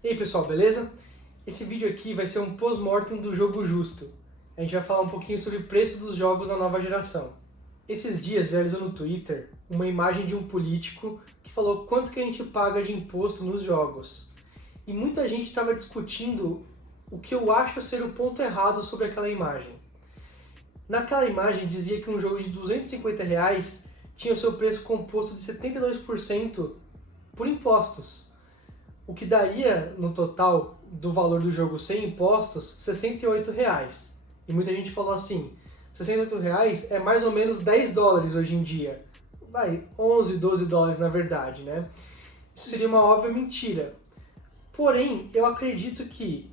E aí pessoal, beleza? Esse vídeo aqui vai ser um post-mortem do Jogo Justo. A gente vai falar um pouquinho sobre o preço dos jogos na nova geração. Esses dias viralizou no Twitter uma imagem de um político que falou quanto que a gente paga de imposto nos jogos. E muita gente estava discutindo o que eu acho ser o ponto errado sobre aquela imagem. Naquela imagem dizia que um jogo de R$ 250 tinha o seu preço composto de 72% por impostos. O que daria, no total do valor do jogo sem impostos, R$ 68. E muita gente falou assim, R$ 68 é mais ou menos $10 hoje em dia. Vai, 11, 12 dólares na verdade, né? Isso seria uma óbvia mentira. Porém, eu acredito que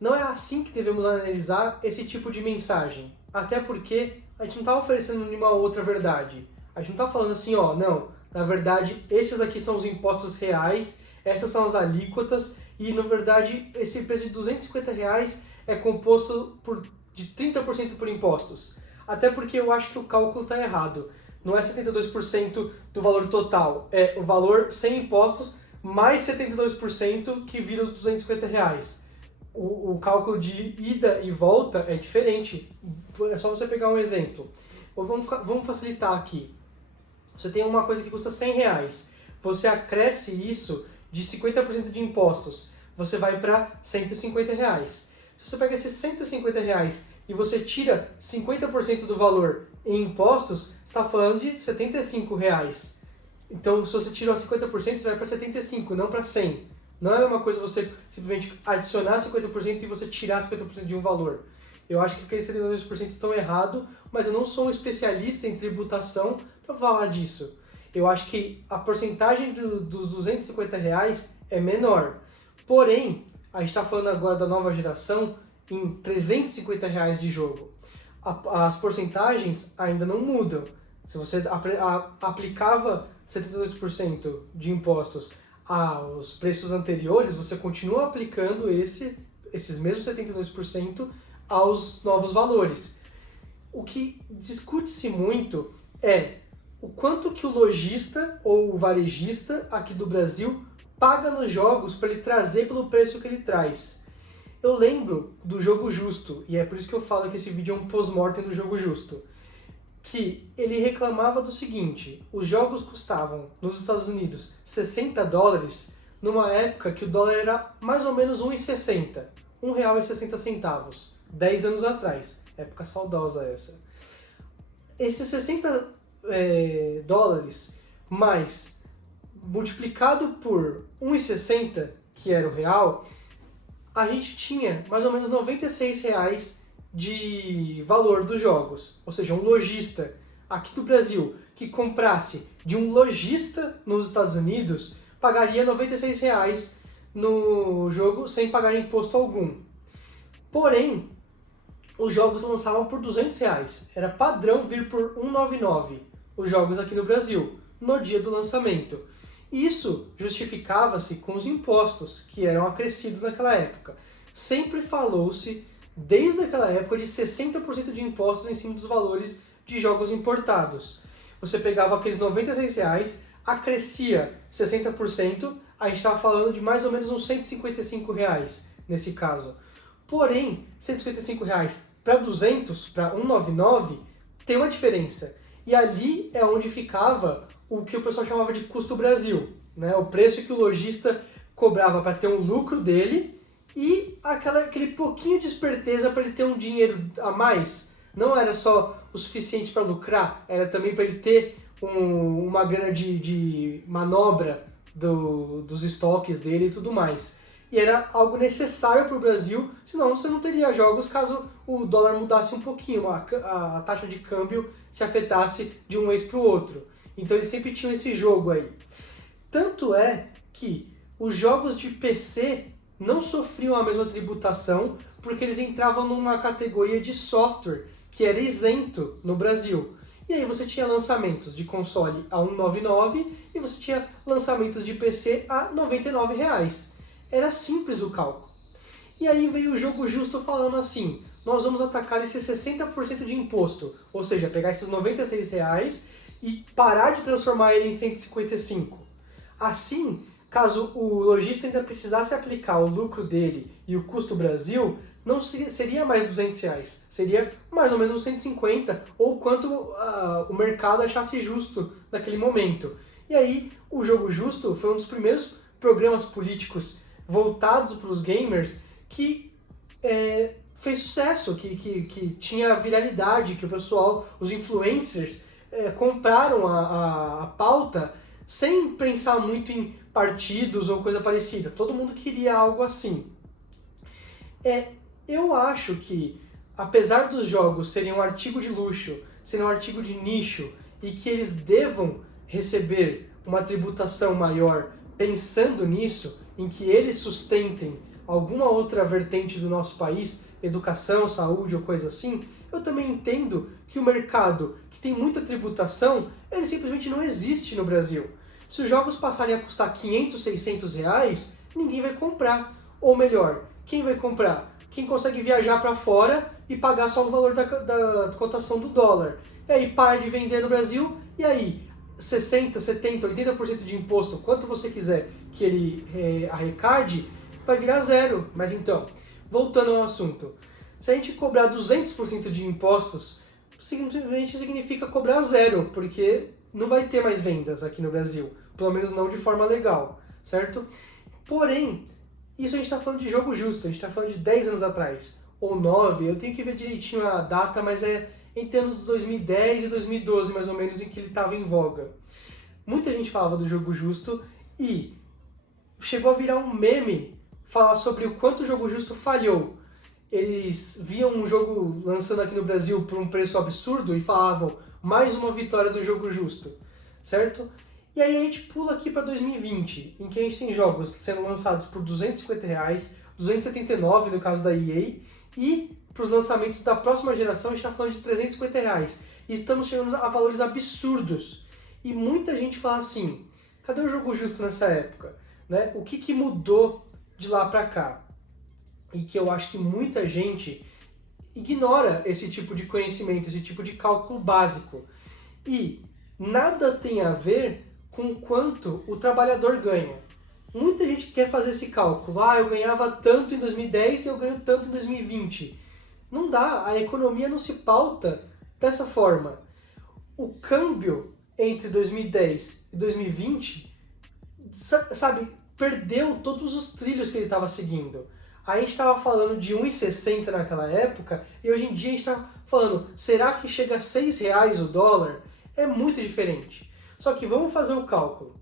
não é assim que devemos analisar esse tipo de mensagem. Até porque a gente não está oferecendo nenhuma outra verdade. A gente não está falando assim, ó, não, na verdade, esses aqui são os impostos reais, essas são as alíquotas, e na verdade esse preço de R$ 250 é composto de 30% por impostos. Até porque eu acho que o cálculo está errado. Não é 72% do valor total, é o valor sem impostos mais 72% que vira os R$ 250. O cálculo de ida e volta é diferente. É só você pegar um exemplo. Vamos facilitar aqui. Você tem uma coisa que custa R$ 100. Você acresce isso de 50% de impostos. Você vai para R$ 150. Se você pega esses R$ 150 e você tira 50% do valor em impostos, você está falando de R$ 75. Então, se você tirou 50%, você vai para 75, não para 100. Não é uma coisa você simplesmente adicionar 50% e você tirar 50% de um valor. Eu acho que aqueles 72% estão errados, mas eu não sou um especialista em tributação para falar disso. Eu acho que a porcentagem dos R$ 250 é menor. Porém, a gente está falando agora da nova geração em R$ 350 de jogo. As porcentagens ainda não mudam. Se você aplicava 72% de impostos aos preços anteriores, você continua aplicando esses mesmos 72% aos novos valores. O que discute-se muito é o quanto que o lojista ou o varejista aqui do Brasil paga nos jogos para ele trazer pelo preço que ele traz. Eu lembro do Jogo Justo, e é por isso que eu falo que esse vídeo é um post-mortem do Jogo Justo, que ele reclamava do seguinte: os jogos custavam nos Estados Unidos $60, numa época que o dólar era mais ou menos 1,60, R$ 1,60, 10 anos atrás, época saudosa essa. Esses 60 dólares mais multiplicado por 1,60, que era o real, a gente tinha mais ou menos R$ 96 de valor dos jogos. Ou seja, um lojista aqui do Brasil que comprasse de um lojista nos Estados Unidos pagaria R$ 96 no jogo sem pagar imposto algum. Porém, os jogos lançavam por R$ 200. Era padrão vir por R$ 199 os jogos aqui no Brasil, no dia do lançamento. Isso justificava-se com os impostos, que eram acrescidos naquela época. Sempre falou-se, desde aquela época, de 60% de impostos em cima dos valores de jogos importados. Você pegava aqueles R$ 96, acrescia 60%, a gente estava falando de mais ou menos uns R$ 155 nesse caso. Porém, R$ 155 para 200, para 199, tem uma diferença. E ali é onde ficava o que o pessoal chamava de custo Brasil, né? O preço que o lojista cobrava para ter um lucro dele e aquele pouquinho de esperteza para ele ter um dinheiro a mais. Não era só o suficiente para lucrar, era também para ele ter uma grana de manobra dos estoques dele e tudo mais. E era algo necessário para o Brasil, senão você não teria jogos caso o dólar mudasse um pouquinho, a taxa de câmbio se afetasse de um mês para o outro. Então eles sempre tinham esse jogo aí. Tanto é que os jogos de PC não sofriam a mesma tributação porque eles entravam numa categoria de software que era isento no Brasil. E aí você tinha lançamentos de console a R$ 199 e você tinha lançamentos de PC a R$ 99. Era simples o cálculo. E aí veio o Jogo Justo falando assim: nós vamos atacar esses 60% de imposto, ou seja, pegar esses R$ 96 e parar de transformar ele em 155. Assim, caso o lojista ainda precisasse aplicar o lucro dele e o custo Brasil, não seria mais R$200, seria mais ou menos uns 150, ou quanto o mercado achasse justo naquele momento. E aí, o Jogo Justo foi um dos primeiros programas políticos voltados para os gamers que fez sucesso, que tinha viralidade, que o pessoal, os influencers, compraram a pauta sem pensar muito em partidos ou coisa parecida. Todo mundo queria algo assim. Eu acho que, apesar dos jogos serem um artigo de luxo, serem um artigo de nicho, e que eles devam receber uma tributação maior pensando nisso, em que eles sustentem alguma outra vertente do nosso país, educação, saúde ou coisa assim, eu também entendo que o mercado que tem muita tributação, ele simplesmente não existe no Brasil. Se os jogos passarem a custar 500, 600 reais, ninguém vai comprar. Ou melhor, quem vai comprar? Quem consegue viajar para fora e pagar só o valor da cotação do dólar. E aí para de vender no Brasil, e aí 60%, 70%, 80% de imposto, quanto você quiser que ele arrecade, vai virar zero. Mas então, voltando ao assunto, se a gente cobrar 200% de impostos, simplesmente significa cobrar zero, porque não vai ter mais vendas aqui no Brasil, pelo menos não de forma legal, certo? Porém, isso a gente está falando de Jogo Justo, a gente está falando de 10 anos atrás, ou 9, eu tenho que ver direitinho a data, mas é entre anos 2010 e 2012, mais ou menos, em que ele estava em voga. Muita gente falava do Jogo Justo e chegou a virar um meme falar sobre o quanto o Jogo Justo falhou. Eles viam um jogo lançando aqui no Brasil por um preço absurdo e falavam, mais uma vitória do Jogo Justo, certo? E aí a gente pula aqui para 2020, em que a gente tem jogos sendo lançados por R$250, R$279 no caso da EA, e para os lançamentos da próxima geração a gente está falando de R$350. E estamos chegando a valores absurdos. E muita gente fala assim, cadê o Jogo Justo nessa época? Né? O que mudou de lá para cá? E que eu acho que muita gente ignora esse tipo de conhecimento, esse tipo de cálculo básico. E nada tem a ver com quanto o trabalhador ganha. Muita gente quer fazer esse cálculo. Eu ganhava tanto em 2010 e eu ganho tanto em 2020. Não dá, a economia não se pauta dessa forma. O câmbio entre 2010 e 2020, sabe, perdeu todos os trilhos que ele estava seguindo. A gente estava falando de 1,60 naquela época e hoje em dia a gente está falando, será que chega a R$6 o dólar? É muito diferente. Só que vamos fazer o cálculo.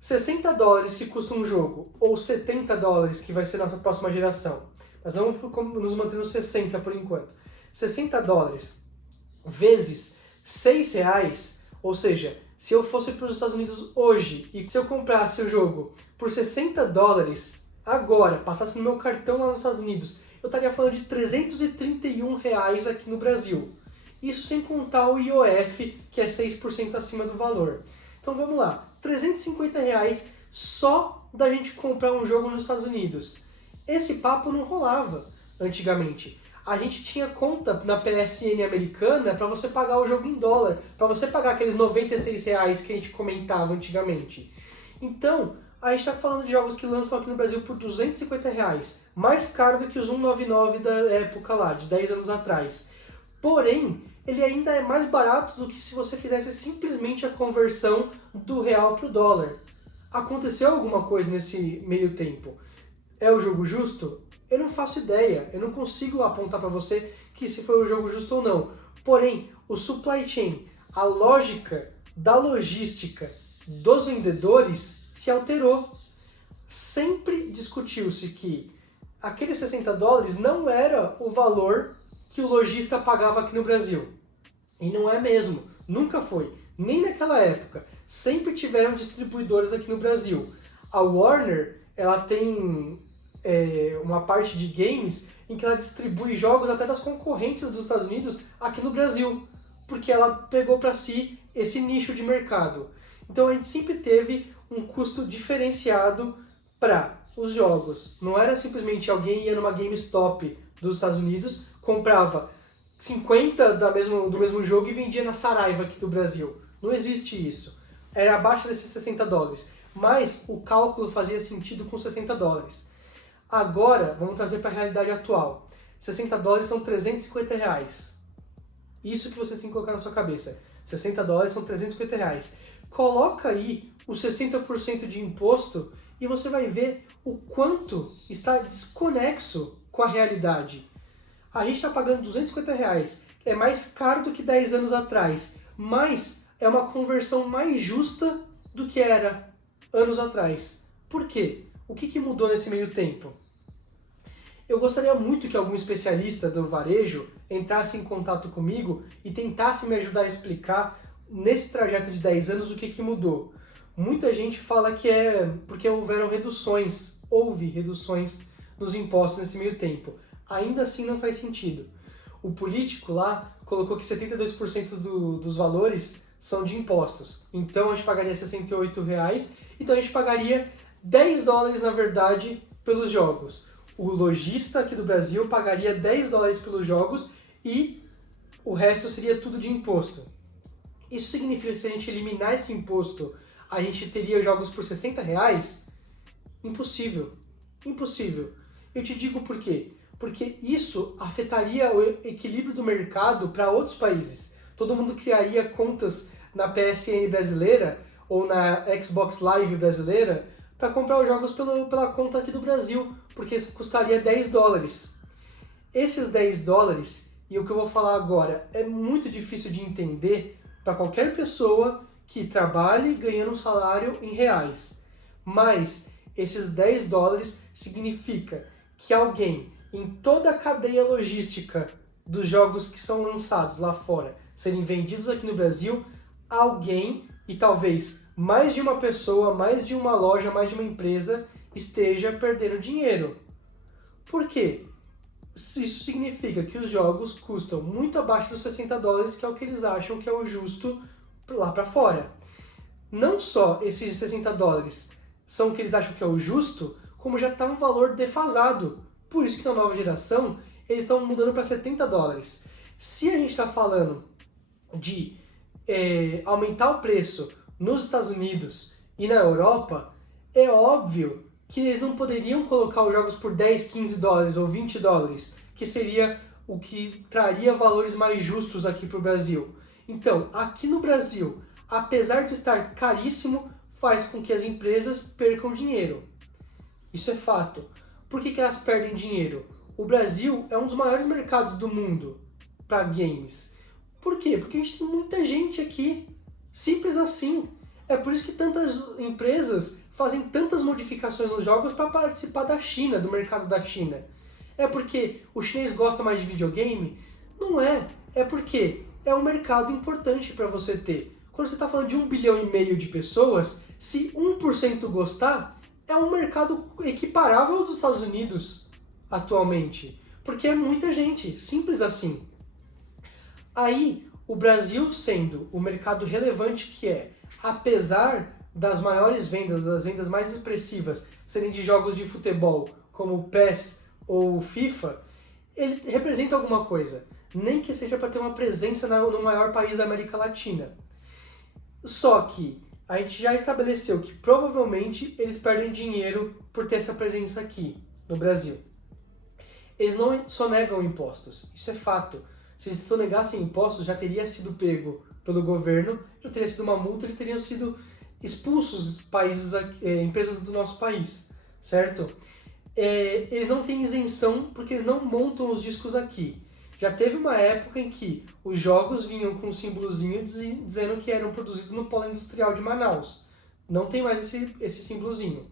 $60 que custa um jogo, ou $70 que vai ser nossa próxima geração. Mas vamos nos manter nos 60 por enquanto. $60 vezes R$6, ou seja, se eu fosse para os Estados Unidos hoje e se eu comprasse o jogo por $60 agora, passasse no meu cartão lá nos Estados Unidos, eu estaria falando de R$331 aqui no Brasil. Isso sem contar o IOF, que é 6% acima do valor. Então vamos lá, R$350 só da gente comprar um jogo nos Estados Unidos. Esse papo não rolava antigamente. A gente tinha conta na PSN americana para você pagar o jogo em dólar, para você pagar aqueles R$96 que a gente comentava antigamente. Então, a gente está falando de jogos que lançam aqui no Brasil por R$250, mais caro do que os 199 da época lá, de 10 anos atrás. Porém, ele ainda é mais barato do que se você fizesse simplesmente a conversão do real para o dólar. Aconteceu alguma coisa nesse meio tempo? É o Jogo Justo? Eu não faço ideia, eu não consigo apontar para você que se foi o Jogo Justo ou não. Porém, o supply chain, a lógica da logística dos vendedores se alterou. Sempre discutiu-se que aqueles $60 não era o valor que o lojista pagava aqui no Brasil. E não é mesmo, nunca foi, nem naquela época. Sempre tiveram distribuidores aqui no Brasil. A Warner, ela tem uma parte de games em que ela distribui jogos até das concorrentes dos Estados Unidos aqui no Brasil, porque ela pegou para si esse nicho de mercado. Então a gente sempre teve um custo diferenciado para os jogos. Não era simplesmente alguém ia numa GameStop dos Estados Unidos, comprava 50 do mesmo jogo e vendia na Saraiva aqui do Brasil. Não existe isso. Era abaixo desses $60. Mas o cálculo fazia sentido com 60 dólares. Agora, vamos trazer para a realidade atual. 60 dólares são 350 reais. Isso que você tem que colocar na sua cabeça. 60 dólares são 350 reais. Coloca aí os 60% de imposto e você vai ver o quanto está desconexo com a realidade. A gente está pagando 250 reais. É mais caro do que 10 anos atrás. Mas é uma conversão mais justa do que era anos atrás. Por quê? O que mudou nesse meio tempo? Eu gostaria muito que algum especialista do varejo entrasse em contato comigo e tentasse me ajudar a explicar, nesse trajeto de 10 anos, o que mudou. Muita gente fala que é porque houve reduções nos impostos nesse meio tempo. Ainda assim não faz sentido. O político lá colocou que 72% dos valores são de impostos. Então a gente pagaria 68 reais, então a gente pagaria 10 dólares, na verdade, pelos jogos. O lojista aqui do Brasil pagaria 10 dólares pelos jogos e o resto seria tudo de imposto. Isso significa que se a gente eliminar esse imposto, a gente teria jogos por 60 reais? Impossível. Impossível. Eu te digo por quê. Porque isso afetaria o equilíbrio do mercado para outros países. Todo mundo criaria contas na PSN brasileira ou na Xbox Live brasileira para comprar os jogos pela conta aqui do Brasil, porque custaria 10 dólares. Esses 10 dólares, e o que eu vou falar agora, é muito difícil de entender para qualquer pessoa que trabalhe ganhando um salário em reais. Mas esses 10 dólares significa que alguém em toda a cadeia logística dos jogos que são lançados lá fora serem vendidos aqui no Brasil, alguém, e talvez mais de uma pessoa, mais de uma loja, mais de uma empresa, esteja perdendo dinheiro. Por quê? Isso significa que os jogos custam muito abaixo dos 60 dólares, que é o que eles acham que é o justo lá para fora. Não só esses 60 dólares são o que eles acham que é o justo, como já está um valor defasado. Por isso que na nova geração eles estão mudando para 70 dólares. Se a gente está falando de aumentar o preço nos Estados Unidos e na Europa, é óbvio que eles não poderiam colocar os jogos por 10, 15 dólares ou 20 dólares, que seria o que traria valores mais justos aqui para o Brasil. Então, aqui no Brasil, apesar de estar caríssimo, faz com que as empresas percam dinheiro. Isso é fato. Por que elas perdem dinheiro? O Brasil é um dos maiores mercados do mundo para games. Por quê? Porque a gente tem muita gente aqui. Simples assim. É por isso que tantas empresas fazem tantas modificações nos jogos para participar da China, do mercado da China. É porque o chinês gosta mais de videogame? Não é. É porque é um mercado importante para você ter. Quando você está falando de 1,5 bilhão de pessoas, se 1% gostar, é um mercado equiparável ao dos Estados Unidos atualmente. Porque é muita gente. Simples assim. Aí, o Brasil sendo o mercado relevante que é, apesar das maiores vendas, das vendas mais expressivas, serem de jogos de futebol, como o PES ou o FIFA, ele representa alguma coisa. Nem que seja para ter uma presença no maior país da América Latina. Só que a gente já estabeleceu que provavelmente eles perdem dinheiro por ter essa presença aqui no Brasil. Eles não sonegam impostos, isso é fato. Se eles sonegassem impostos, já teria sido pego pelo governo, já teria sido uma multa, já teriam sido expulsos países, empresas do nosso país, certo? Eles não têm isenção porque eles não montam os discos aqui. Já teve uma época em que os jogos vinham com um símbolozinho dizendo que eram produzidos no polo industrial de Manaus. Não tem mais esse símbolozinho.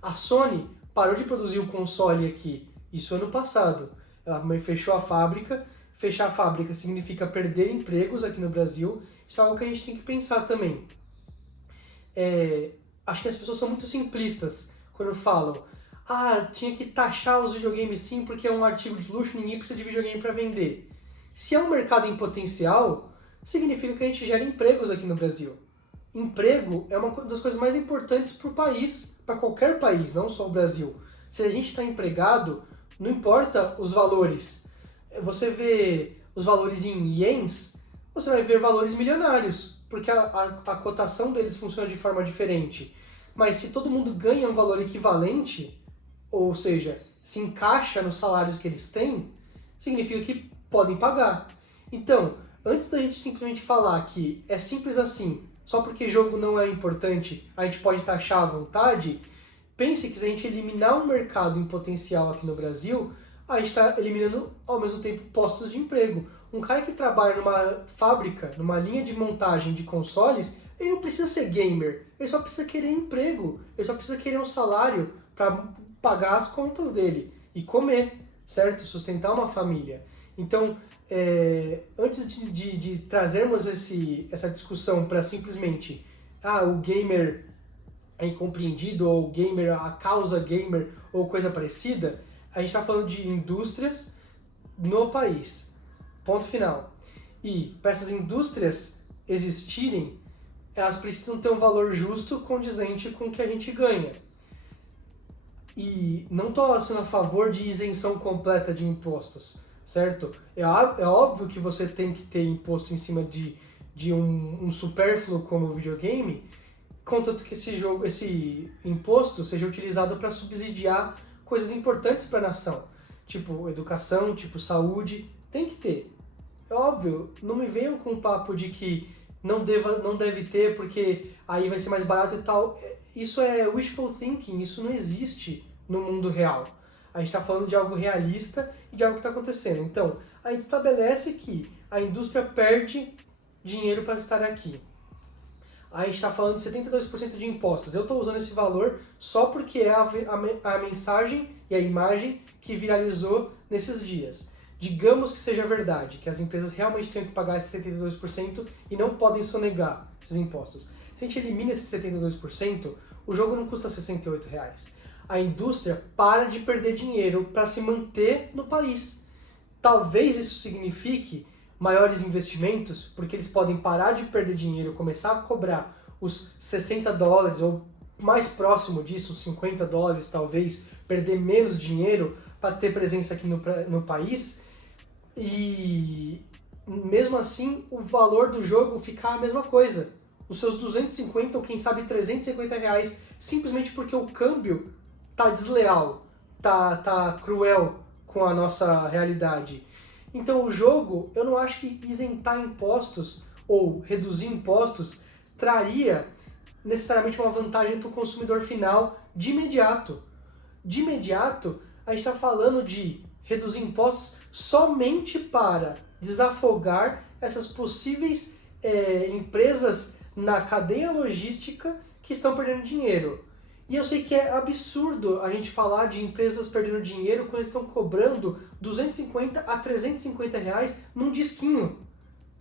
A Sony parou de produzir o console aqui, isso ano passado. Ela fechou a fábrica. Fechar a fábrica significa perder empregos aqui no Brasil. Isso é algo que a gente tem que pensar também. Acho que as pessoas são muito simplistas quando falam tinha que taxar os videogames sim porque é um artigo de luxo, ninguém precisa de videogame para vender. Se é um mercado em potencial, significa que a gente gera empregos aqui no Brasil. Emprego é uma das coisas mais importantes para o país, para qualquer país, não só o Brasil. Se a gente está empregado, não importa os valores. Você vê os valores em ienes, você vai ver valores milionários, porque a cotação deles funciona de forma diferente. Mas se todo mundo ganha um valor equivalente, ou seja, se encaixa nos salários que eles têm, significa que podem pagar. Então, antes da gente simplesmente falar que é simples assim, só porque jogo não é importante, a gente pode taxar à vontade, pense que se a gente eliminar um mercado em potencial aqui no Brasil, a gente está eliminando ao mesmo tempo postos de emprego. Um cara que trabalha numa fábrica, numa linha de montagem de consoles, ele não precisa ser gamer, ele só precisa querer emprego, ele só precisa querer um salário para pagar as contas dele e comer, certo? Sustentar uma família. Então, antes de trazermos essa discussão para simplesmente o gamer é incompreendido, ou gamer, a causa gamer, ou coisa parecida, a gente está falando de indústrias no país. Ponto final. E para essas indústrias existirem, elas precisam ter um valor justo condizente com o que a gente ganha. E não estou sendo a favor de isenção completa de impostos, certo? É óbvio que você tem que ter imposto em cima de um supérfluo como o videogame, contanto que esse imposto seja utilizado para subsidiar coisas importantes para a nação, tipo educação, tipo saúde, tem que ter. É óbvio, não me venham com o papo de que não deve ter porque aí vai ser mais barato e tal. Isso é wishful thinking, isso não existe no mundo real. A gente está falando de algo realista e de algo que está acontecendo. Então, a gente estabelece que a indústria perde dinheiro para estar aqui. A gente está falando de 72% de impostos. Eu estou usando esse valor só porque é a mensagem e a imagem que viralizou nesses dias. Digamos que seja verdade, que as empresas realmente tenham que pagar esses 72% e não podem sonegar esses impostos. Se a gente elimina esses 72%, o jogo não custa R$68. A indústria para de perder dinheiro para se manter no país. Talvez isso signifique maiores investimentos, porque eles podem parar de perder dinheiro, começar a cobrar os $60 ou mais próximo disso, os $50 talvez, perder menos dinheiro para ter presença aqui no país, e mesmo assim o valor do jogo ficar a mesma coisa. Os seus 250 ou quem sabe R$350, simplesmente porque o câmbio tá desleal, tá cruel com a nossa realidade. Então o jogo, eu não acho que isentar impostos ou reduzir impostos traria necessariamente uma vantagem para o consumidor final de imediato. De imediato, a gente está falando de reduzir impostos somente para desafogar essas possíveis empresas na cadeia logística que estão perdendo dinheiro. E eu sei que é absurdo a gente falar de empresas perdendo dinheiro quando eles estão cobrando R$250 a R$350 num disquinho.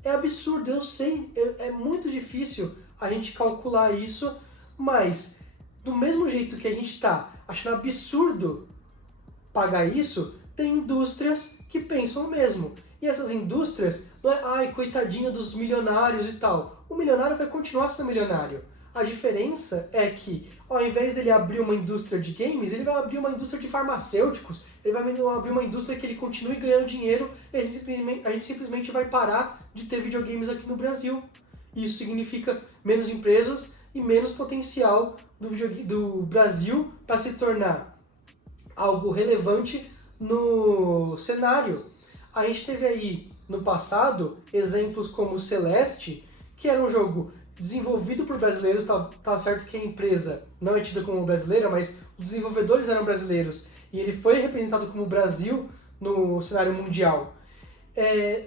É absurdo, eu sei, é muito difícil a gente calcular isso, mas do mesmo jeito que a gente está achando absurdo pagar isso, tem indústrias que pensam o mesmo. E essas indústrias não é, ai, coitadinho dos milionários e tal. O milionário vai continuar sendo milionário. A diferença é que, ao invés dele abrir uma indústria de games, ele vai abrir uma indústria de farmacêuticos, ele vai abrir uma indústria que ele continue ganhando dinheiro, a gente simplesmente vai parar de ter videogames aqui no Brasil. Isso significa menos empresas e menos potencial do Brasil para se tornar algo relevante no cenário. A gente teve aí, no passado, exemplos como Celeste, que era um jogo desenvolvido por brasileiros, tá certo que a empresa não é tida como brasileira, mas os desenvolvedores eram brasileiros, e ele foi representado como Brasil no cenário mundial.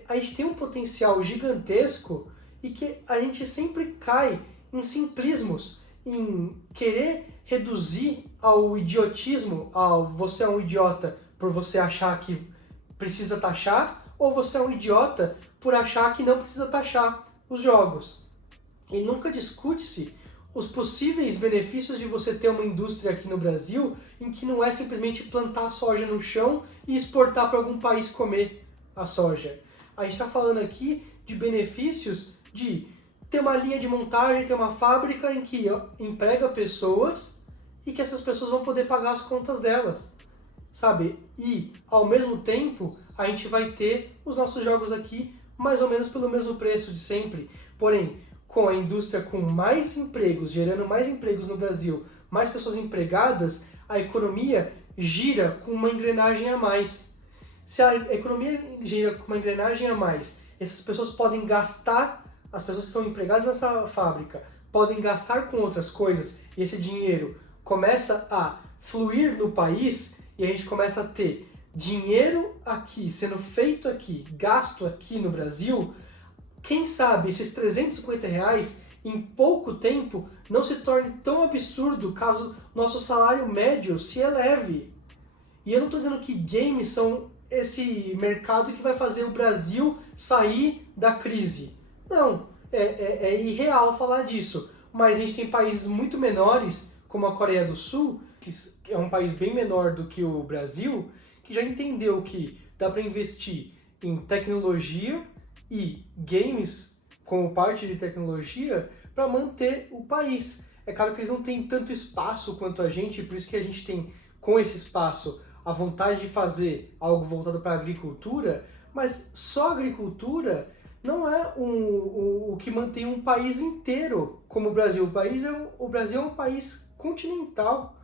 A gente tem um potencial gigantesco e que a gente sempre cai em simplismos, em querer reduzir ao idiotismo, ao você é um idiota por você achar que precisa taxar, ou você é um idiota por achar que não precisa taxar os jogos. E nunca discute-se os possíveis benefícios de você ter uma indústria aqui no Brasil em que não é simplesmente plantar soja no chão e exportar para algum país comer a soja. A gente está falando aqui de benefícios de ter uma linha de montagem, ter uma fábrica em que emprega pessoas e que essas pessoas vão poder pagar as contas delas, sabe? E, ao mesmo tempo, a gente vai ter os nossos jogos aqui mais ou menos pelo mesmo preço de sempre. Porém, com a indústria com mais empregos, gerando mais empregos no Brasil mais pessoas empregadas, a economia gira com uma engrenagem a mais. Se a economia gira com uma engrenagem a mais, essas pessoas podem gastar, as pessoas que são empregadas nessa fábrica, podem gastar com outras coisas, e esse dinheiro começa a fluir no país, e a gente começa a ter dinheiro aqui, sendo feito aqui, gasto aqui no Brasil. Quem sabe esses R$350 em pouco tempo não se torne tão absurdo caso nosso salário médio se eleve. E eu não estou dizendo que games são esse mercado que vai fazer o Brasil sair da crise. Não, é irreal falar disso. Mas a gente tem países muito menores, como a Coreia do Sul, que é um país bem menor do que o Brasil, que já entendeu que dá para investir em tecnologia e games como parte de tecnologia para manter o país. É claro que eles não têm tanto espaço quanto a gente, por isso que a gente tem, com esse espaço, a vontade de fazer algo voltado para a agricultura, mas só a agricultura não é o que mantém um país inteiro como o Brasil. O Brasil é um país continental,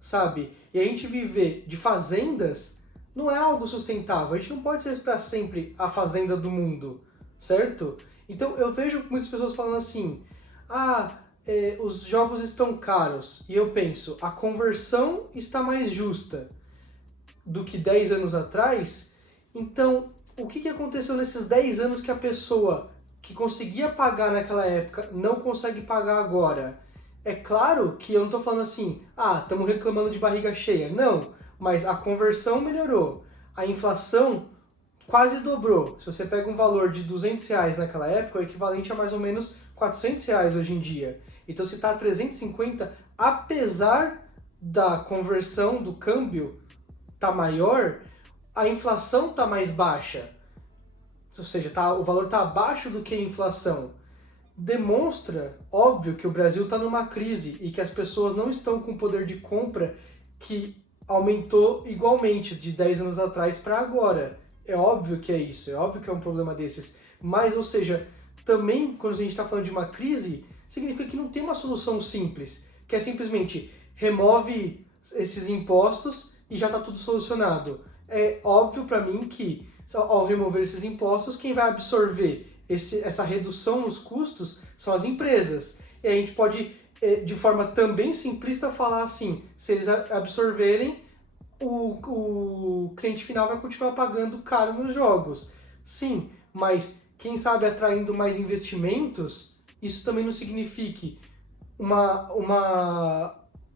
sabe? E a gente viver de fazendas não é algo sustentável. A gente não pode ser para sempre a fazenda do mundo, certo? Então eu vejo muitas pessoas falando assim, os jogos estão caros. E eu penso, a conversão está mais justa do que 10 anos atrás. Então, o que aconteceu nesses 10 anos que a pessoa que conseguia pagar naquela época não consegue pagar agora? É claro que eu não estou falando assim, estamos reclamando de barriga cheia. Não, mas a conversão melhorou. A inflação quase dobrou. Se você pega um valor de R$200 naquela época, é equivalente a mais ou menos R$400 hoje em dia. Então, se está a 350, apesar da conversão do câmbio tá maior, a inflação tá mais baixa. Ou seja, o valor está abaixo do que a inflação. Demonstra, óbvio, que o Brasil está numa crise e que as pessoas não estão com poder de compra que aumentou igualmente de 10 anos atrás para agora. É óbvio que é isso, é óbvio que é um problema desses. Mas, ou seja, também quando a gente está falando de uma crise, significa que não tem uma solução simples, que é simplesmente remove esses impostos e já está tudo solucionado. É óbvio para mim que, ao remover esses impostos, quem vai absorver essa redução nos custos são as empresas. E a gente pode, de forma também simplista, falar assim, se eles absorverem, o cliente final vai continuar pagando caro nos jogos. Sim, mas quem sabe atraindo mais investimentos, isso também não signifique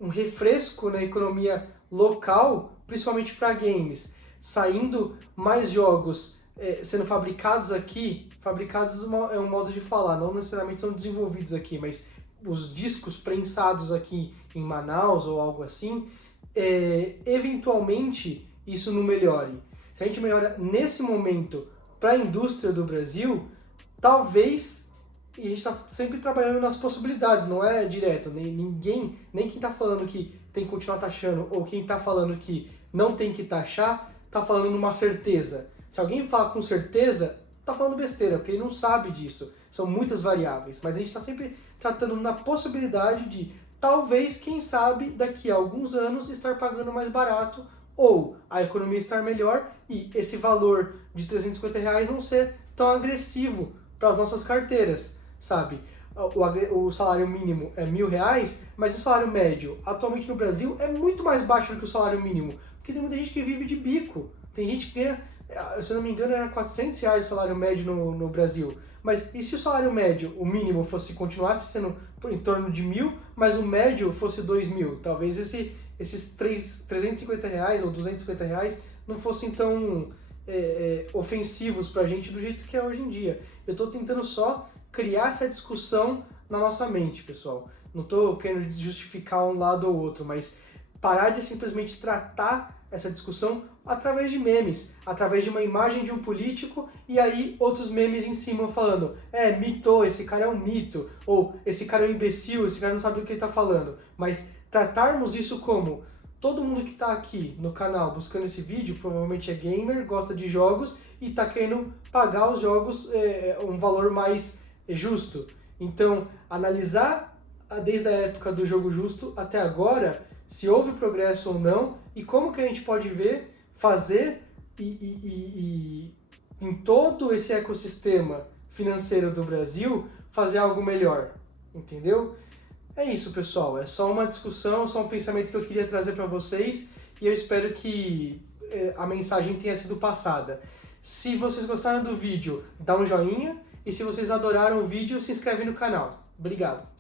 um refresco na economia local, principalmente para games, saindo mais jogos sendo fabricados aqui. Fabricados é um modo de falar, não necessariamente são desenvolvidos aqui, mas os discos prensados aqui em Manaus ou algo assim, eventualmente isso não melhore. Se a gente melhora nesse momento para a indústria do Brasil, talvez, e a gente está sempre trabalhando nas possibilidades, não é direto, nem quem está falando que tem que continuar taxando ou quem está falando que não tem que taxar, está falando numa certeza. Se alguém fala com certeza, está falando besteira, porque ele não sabe disso. São muitas variáveis, mas a gente está sempre tratando na possibilidade de, talvez, quem sabe, daqui a alguns anos estar pagando mais barato ou a economia estar melhor e esse valor de R$350 não ser tão agressivo para as nossas carteiras, sabe? O salário mínimo é R$1.000, mas o salário médio atualmente no Brasil é muito mais baixo do que o salário mínimo, porque tem muita gente que vive de bico, tem gente que ganha, se eu não me engano, era R$400 o salário médio no Brasil. Mas e se o salário médio, o mínimo, continuasse sendo em torno de 1.000, mas o médio fosse 2.000? Talvez esses R$350 ou R$250 não fossem tão ofensivos pra gente do jeito que é hoje em dia. Eu estou tentando só criar essa discussão na nossa mente, pessoal. Não estou querendo justificar um lado ou outro, mas parar de simplesmente tratar essa discussão através de memes, através de uma imagem de um político e aí outros memes em cima falando mitou, esse cara é um mito, ou esse cara é um imbecil, esse cara não sabe o que ele está falando. Mas tratarmos isso como todo mundo que está aqui no canal buscando esse vídeo provavelmente é gamer, gosta de jogos e está querendo pagar os jogos um valor mais justo. Então, analisar desde a época do Jogo Justo até agora, se houve progresso ou não, e como que a gente pode fazer em todo esse ecossistema financeiro do Brasil, fazer algo melhor, entendeu? É isso, pessoal, é só uma discussão, só um pensamento que eu queria trazer para vocês, e eu espero que a mensagem tenha sido passada. Se vocês gostaram do vídeo, dá um joinha, e se vocês adoraram o vídeo, se inscreve no canal. Obrigado!